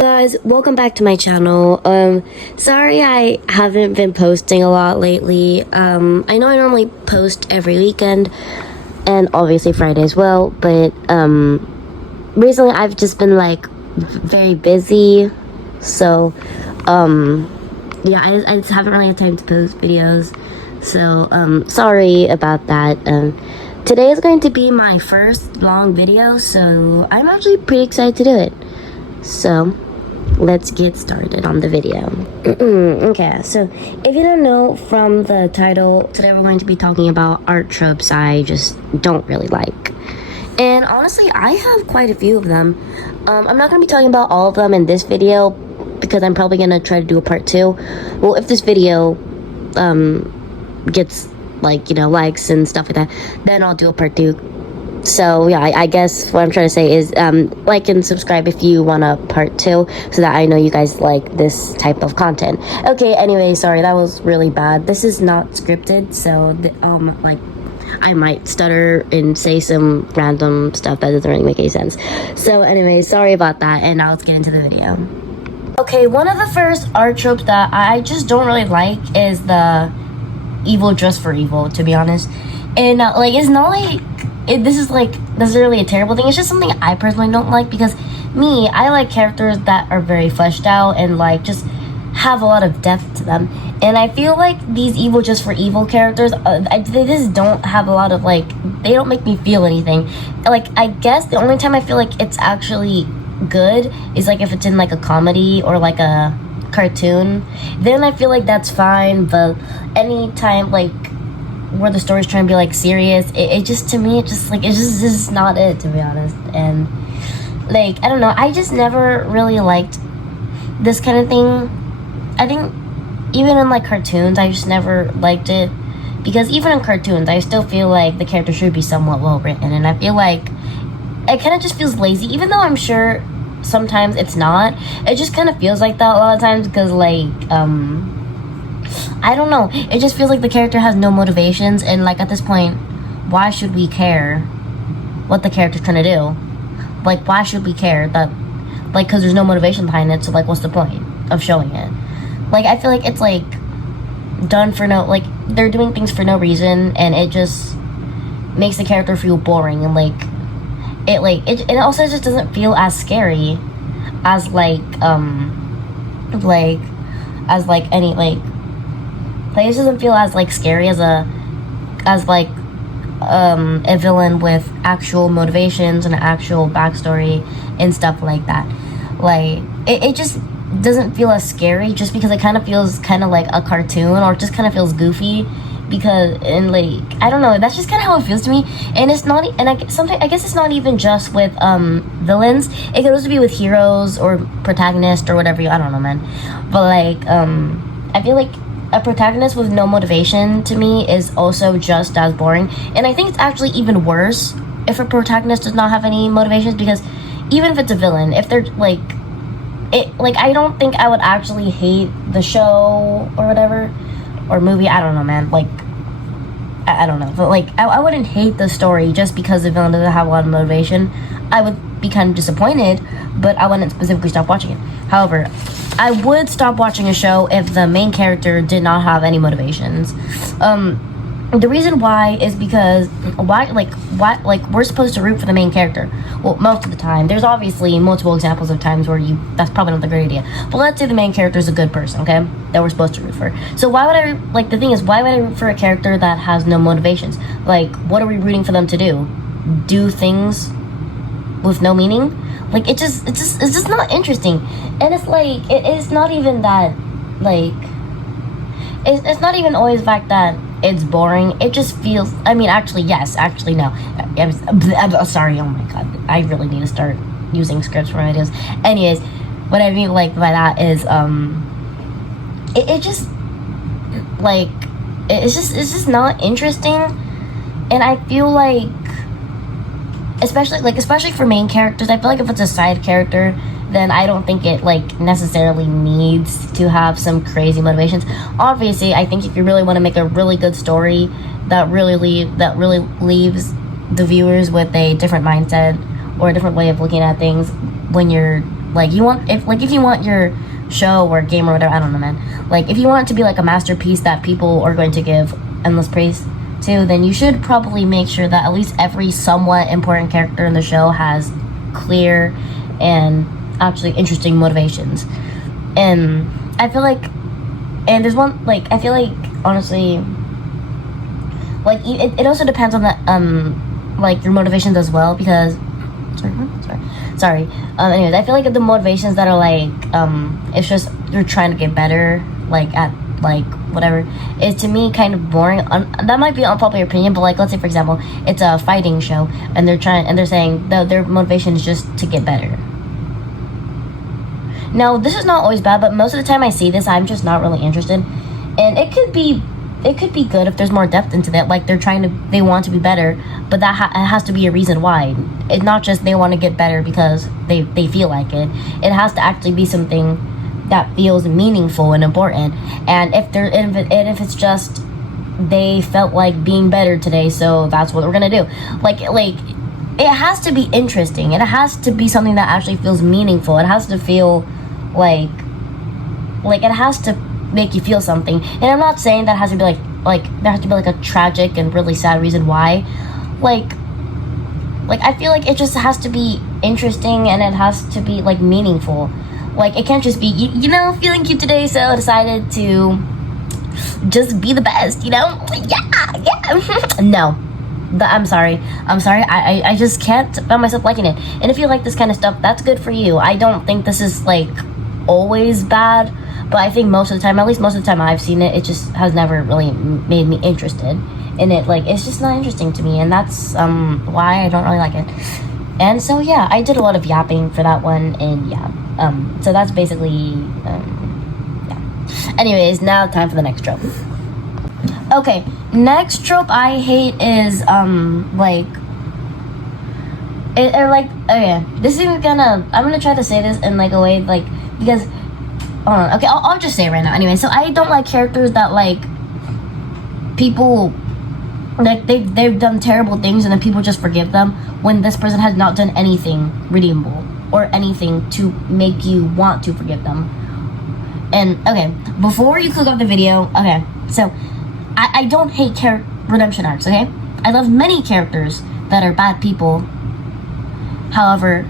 Guys, welcome back to my channel. Sorry I haven't been posting a lot lately. I know I normally post every weekend and obviously Friday as well, but recently I've just been like very busy, so yeah, I just haven't really had time to post videos, so sorry about that. Today is going to be my first long video, so I'm actually pretty excited to do it. So let's get started on the video. Okay, so if you don't know from the title, today we're going to be talking about art tropes I just don't really like. And honestly, I have quite a few of them. I'm not going to be talking about all of them in this video because I'm probably going to try to do a part 2. Well, if this video gets like, likes and stuff like that, then I'll do a part 2. So yeah, I guess what I'm trying to say is like and subscribe if you want a part 2 so that I know you guys like this type of content. Okay, anyway, sorry, that was really bad. This is not scripted, so like I might stutter and say some random stuff that doesn't really make any sense. So anyway, sorry about that, and now let's get into the video. Okay, one of the first art tropes that I just don't really like is the evil just for evil, to be honest. And like, it's not like this is like necessarily a terrible thing. It's just something I personally don't like, because I like characters that are very fleshed out and like just have a lot of depth to them. And I feel like these evil just for evil characters, they just don't have a lot of like, they don't make me feel anything. Like, I guess the only time I feel like it's actually good is like if it's in like a comedy or like a cartoon, then I feel like that's fine. But anytime like where the story's trying to be like serious, it just, to me, it's just not it, to be honest. And like, I don't know, I just never really liked this kind of thing. I think even in like cartoons, I just never liked it, because even in cartoons I still feel like the character should be somewhat well written, and I feel like it kind of just feels lazy, even though I'm sure sometimes it's not. It just kind of feels like that a lot of times, because like I don't know, it just feels like the character has no motivations, and like at this point, why should we care what the character's trying to do? Like, why should we care that, like, because there's no motivation behind it, so like what's the point of showing it? Like, I feel like it's like done for no, like, they're doing things for no reason, and it just makes the character feel boring, and like it also just doesn't feel as scary as like any like it just doesn't feel as like scary as a villain with actual motivations and actual backstory and stuff like that. Like, it just doesn't feel as scary, just because it kind of feels kind of like a cartoon, or just kind of feels goofy, because, and like, I don't know, that's just kind of how it feels to me. And it's not, and I guess it's not even just with villains. It could also be with heroes or protagonists or whatever. I don't know, man. But like, I feel like a protagonist with no motivation, to me, is also just as boring. And I think it's actually even worse if a protagonist does not have any motivations, because even if it's a villain, if they're like, I don't think I would actually hate the show or whatever, or movie, I don't know, man. Like, I don't know, but like, I wouldn't hate the story just because the villain doesn't have a lot of motivation. I would be kind of disappointed, but I wouldn't specifically stop watching it. However, I would stop watching a show if the main character did not have any motivations. The reason why is because we're supposed to root for the main character. Well, most of the time. There's obviously multiple examples of times where that's probably not a great idea. But let's say the main character is a good person, okay, that we're supposed to root for. So why would I, like, the thing is, why would I root for a character that has no motivations? Like, what are we rooting for them to do? Do things with no meaning? Like, it's just not interesting. And it's like, it's not even that, like, it's not even always the fact that it's boring. It just feels, I mean, actually, yes, actually, no. I'm sorry, oh my god, I really need to start using scripts for my videos. Anyways, what I mean, like, by that is, it just, like, it's just not interesting. And I feel like, especially for main characters, I feel like if it's a side character, then I don't think it like necessarily needs to have some crazy motivations. Obviously, I think if you really want to make a really good story that really leaves the viewers with a different mindset or a different way of looking at things when you're Like, if you want your show or game or whatever, I don't know, man. Like, if you want it to be like a masterpiece that people are going to give endless praise to, then you should probably make sure that at least every somewhat important character in the show has clear and actually interesting motivations. And I feel like, and there's one, like, I feel like, honestly, like, it also depends on the, like, your motivations as well, because, anyways, I feel like the motivations that are, like, it's just, you're trying to get better, like, at, like, whatever, is to me kind of boring. That might be an unpopular opinion, but, like, let's say, for example, it's a fighting show, and they're saying their motivation is just to get better. Now, this is not always bad, but most of the time I see this, I'm just not really interested. And it could be good if there's more depth into that. Like, they want to be better, but that it has to be a reason why. It's not just they want to get better because they feel like it. It has to actually be something that feels meaningful and important. And if it's just they felt like being better today, so that's what we're gonna do. Like it has to be interesting. It has to be something that actually feels meaningful. It has to feel like it has to make you feel something. And I'm not saying that has to be like there has to be like a tragic and really sad reason why. Like I feel like it just has to be interesting, and it has to be like meaningful. Like, it can't just be you know, feeling cute today, so I decided to just be the best, you know? Yeah. No. I'm sorry. I just can't find myself liking it. And if you like this kind of stuff, that's good for you. I don't think this is like always bad, but I think most of the time, at least most of the time I've seen it, it just has never really made me interested in it. Like, it's just not interesting to me, and that's why I don't really like it. And so yeah, I did a lot of yapping for that one, and yeah, so that's basically yeah. Anyways, now time for the next trope. Okay, next trope I hate is like it, or like okay, this is I'm gonna try to say this in like a way like, because okay, I'll just say it right now. Anyway, so I don't like characters that like people like they've done terrible things and then people just forgive them when this person has not done anything redeemable or anything to make you want to forgive them. And okay, before you click off the video, okay, so I don't hate redemption arcs, okay? I love many characters that are bad people, however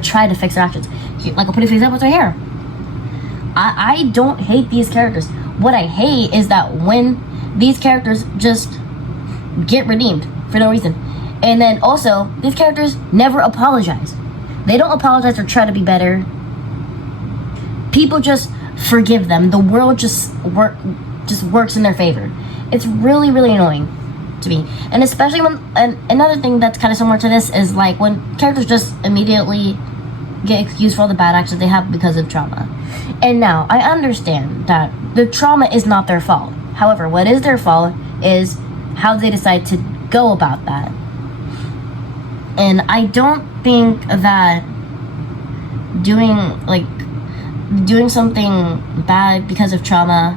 try to fix their actions. Like, I'll put a few examples right here. I don't hate these characters. What I hate is that when these characters just get redeemed for no reason. And then also, these characters never apologize. They don't apologize or try to be better. People just forgive them. The world just works in their favor. It's really, really annoying to me. And especially when, and another thing that's kind of similar to this is like when characters just immediately get excused for all the bad actions they have because of trauma. And now, I understand that the trauma is not their fault. However, what is their fault is how they decide to go about that. And I don't think that doing something bad because of trauma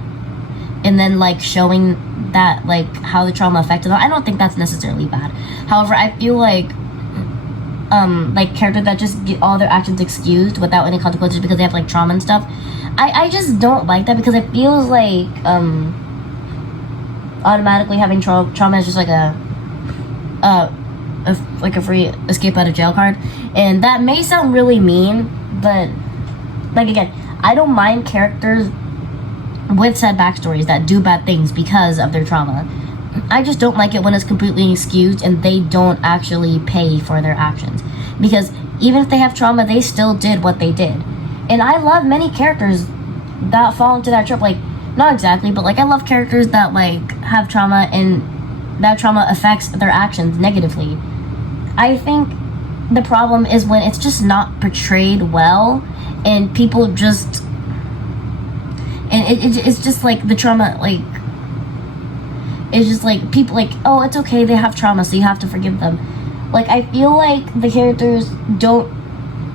and then like showing that like how the trauma affected them, I don't think that's necessarily bad. However, I feel like characters that just get all their actions excused without any consequences because they have like trauma and stuff, I just don't like that, because it feels like automatically having trauma is just like a free escape out of jail card. And that may sound really mean, but like, again, I don't mind characters with sad backstories that do bad things because of their trauma. I just don't like it when it's completely excused and they don't actually pay for their actions, because even if they have trauma, they still did what they did. And I love many characters that fall into that trope. Like, not exactly, but like, I love characters that like have trauma and that trauma affects their actions negatively. I think the problem is when it's just not portrayed well and people just, and it's just like the trauma, like, it's just like people like, oh, it's okay, they have trauma, so you have to forgive them. Like, I feel like the characters don't,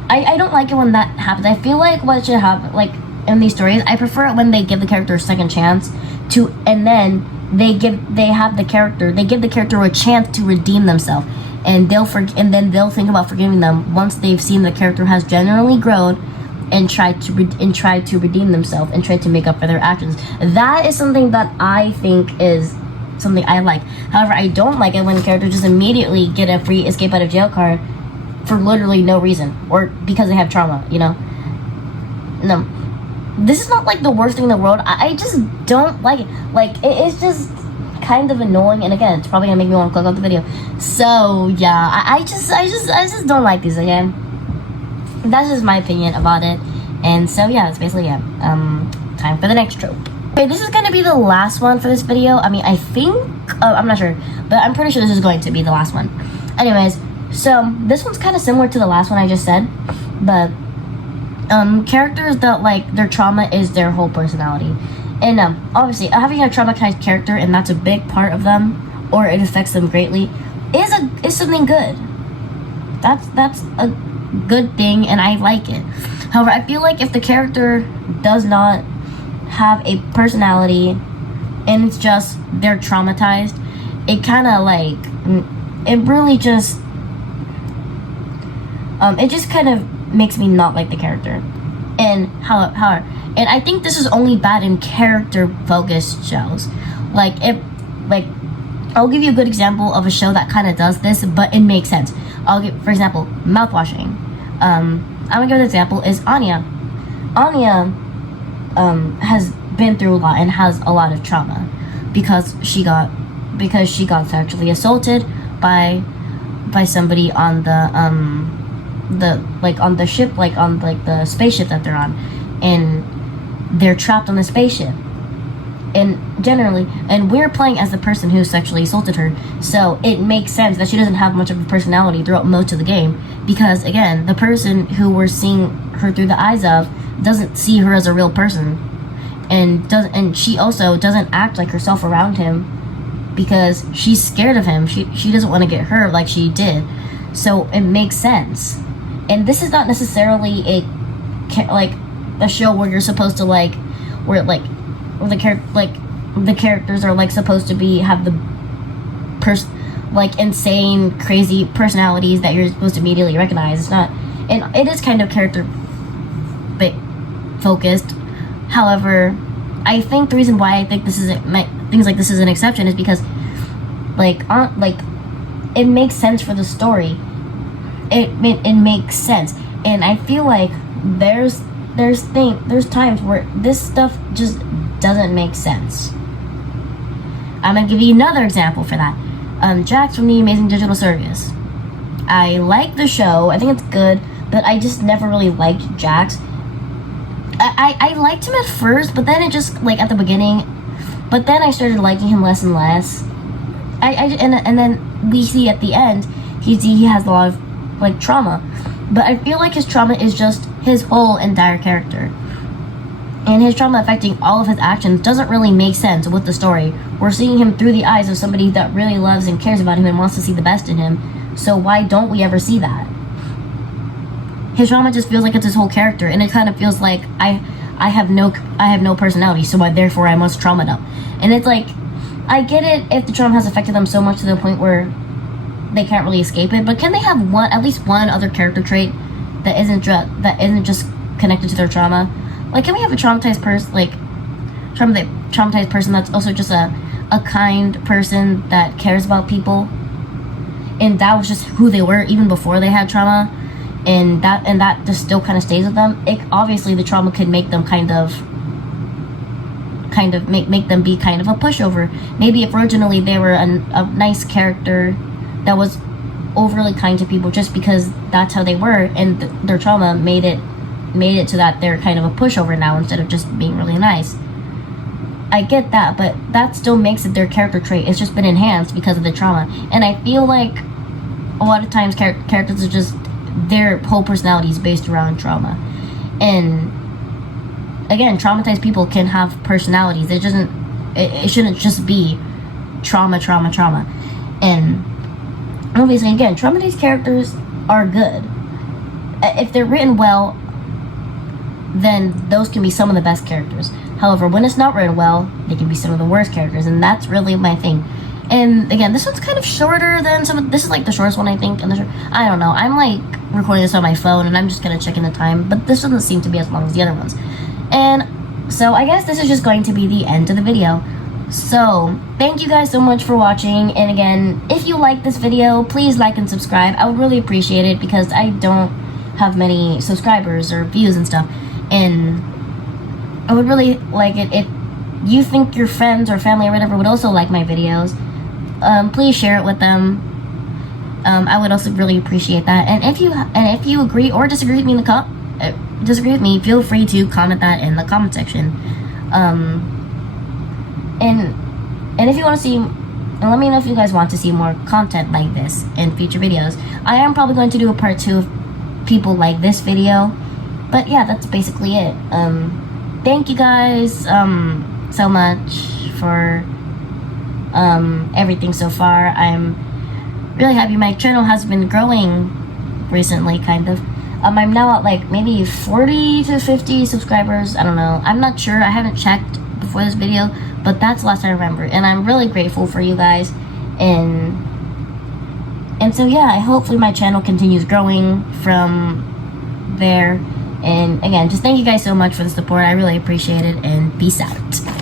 I don't like it when that happens. I feel like what should happen, like, in these stories, I prefer it when they give the character a second chance to, and then they give the character a chance to redeem themselves. and then they'll think about forgiving them once they've seen the character has genuinely grown and tried to redeem themselves and try to make up for their actions. That is something that I think is something I like. However, I don't like it when characters just immediately get a free escape out of jail card for literally no reason, or because they have trauma, you know? No. This is not like the worst thing in the world. I just don't like it. Like, it's just kind of annoying, and again, it's probably gonna make me want to click off the video. So yeah, I just don't like these, again. That's just my opinion about it. And so yeah, that's basically it. Time for the next trope. Okay, this is gonna be the last one for this video. I mean, I think, I'm not sure, but I'm pretty sure this is going to be the last one. Anyways, so this one's kind of similar to the last one I just said, but characters that, like, their trauma is their whole personality. And obviously, having a traumatized character and that's a big part of them, or it affects them greatly, is something good. That's a good thing, and I like it. However, I feel like if the character does not have a personality and it's just they're traumatized, it kind of like, it really just it just kind of makes me not like the character. And however, and I think this is only bad in character focused shows. Like, if, like, I'll give you a good example of a show that kind of does this, but it makes sense. I'll give, for example, mouthwashing. I'm gonna give an example is Anya. Anya has been through a lot and has a lot of trauma because she got sexually assaulted by somebody on on the ship, like on like the spaceship that they're on, and they're trapped on the spaceship. And generally, and we're playing as the person who sexually assaulted her, so it makes sense that she doesn't have much of a personality throughout most of the game, because again, the person who we're seeing her through the eyes of doesn't see her as a real person, and she also doesn't act like herself around him because she's scared of him. She doesn't want to get hurt like she did, so it makes sense. And this is not necessarily a show where you're supposed to the characters are like supposed to have the insane, crazy personalities that you're supposed to immediately recognize. It's not, and it is kind of character focused. However, I think the reason why I think things like this is an exception is because it makes sense for the story. It makes sense, and I feel like there's times where this stuff just doesn't make sense. I'm gonna give you another example for that. Jax from the Amazing Digital Circus. I like the show. I think it's good, but I just never really liked Jax. I liked him at first, but then it just, like, at the beginning, but then I started liking him less and less. And then we see at the end he has a lot of trauma, but I feel like his trauma is just his whole entire character, and his trauma affecting all of his actions doesn't really make sense with the story. We're seeing him through the eyes of somebody that really loves and cares about him and wants to see the best in him, so why don't we ever see that? His trauma just feels like it's his whole character, and it kind of feels like I have no personality, so therefore I must trauma them. And it's like, I get it if the trauma has affected them so much to the point where they can't really escape it, but can they have at least one other character trait that isn't just connected to their trauma? Like, can we have a traumatized person that's also just a kind person that cares about people, and that was just who they were even before they had trauma, and that just still kind of stays with them? Obviously the trauma could make them make them be kind of a pushover. Maybe if originally they were a nice character that was overly kind to people just because that's how they were, and their trauma made it so that they're kind of a pushover now instead of just being really nice. I get that, but that still makes it their character trait. It's just been enhanced because of the trauma. And I feel like a lot of times characters are just, their whole personality is based around trauma. And again, traumatized people can have personalities. It shouldn't just be trauma. And obviously, again, traumatized characters are good. If they're written well, then those can be some of the best characters. However, when it's not written well, they can be some of the worst characters, and that's really my thing. And again, this one's kind of shorter than this is like the shortest one, I think. And I don't know. I'm like recording this on my phone, and I'm just gonna check in the time. But this doesn't seem to be as long as the other ones. And so I guess this is just going to be the end of the video. So thank you guys so much for watching. And again, if you like this video, please like and subscribe. I would really appreciate it, because I don't have many subscribers or views and stuff. And I would really like it if you think your friends or family or whatever would also like my videos. Please share it with them. I would also really appreciate that. And if you agree or disagree with me feel free to comment that in the comment section. And if you want to see, and let me know if you guys want to see more content like this in future videos. I am probably going to do a part 2 of people like this video. But yeah, that's basically it. Thank you guys so much for everything so far. I'm really happy. My channel has been growing recently, kind of. I'm now at like maybe 40 to 50 subscribers. I don't know. I'm not sure. I haven't checked before this video, but that's the last I remember. And I'm really grateful for you guys. And so yeah, hopefully my channel continues growing from there. And again, just thank you guys so much for the support. I really appreciate it, and peace out.